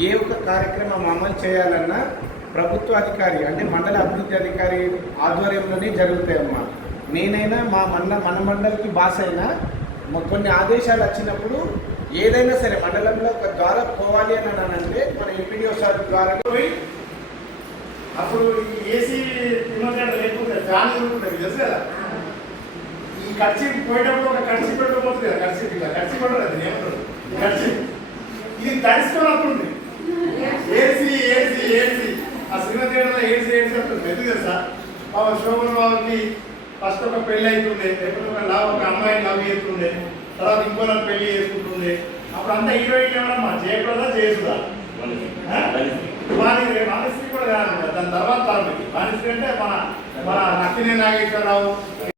ఏ ఒక్క కార్యక్రమం అమలు చేయాలన్నా ప్రభుత్వ అధికారి అంటే మండల అభివృద్ధి అధికారి ఆధ్వర్యంలోనే జరుగుతాయమ్మా. నేనైనా మా మండ మన మండలికి బాస్ అయినా కొన్ని ఆదేశాలు వచ్చినప్పుడు ఏదైనా సరే మండలంలో ఒక ద్వారా పోవాలి అని అంటే మన ఎంపీడీఓ సార్ ద్వారా పోయి అప్పుడు ఏసీ తిమ్మగడ్డ లేకపోతే ఫ్యాన్ ఉంటుంది తెలుసు కదా? ఈ ఖర్చు పోయేటప్పుడు ఒక ఖర్చు పెట్టకపోతుంది కదా ఖర్చు ఇలా ఖర్చు పెట్టరు అది ఏమంటారు ఈ ఖర్చు ఇది తడిసిపోయినట్టుంది ఏసీ ఏసీ ఏసీ. ఆ సినిమా థియేటర్లో ఏసీ ఏసీ అంటుంది. ఎందుకు తెలుసా? బాబా శోభన్ బాబుకి ఫస్ట్ ఒక పెళ్ళి అవుతుండే లేకపోతే ఒక లవ్ ఒక అమ్మాయిని లవ్ చేస్తుండే తర్వాత ఇంకో నాకు పెళ్ళి చేసుకుంటుండే. అప్పుడు అంతా హీరోయిన్ ఎవరమ్మా జయప్రద జయసుదా వాణి వాణిశ్రీ కూడా కాదు దాని తర్వాత తరబడి వాణిశ్రీ అంటే మన మన నక్కినే నాగేశ్వరరావు.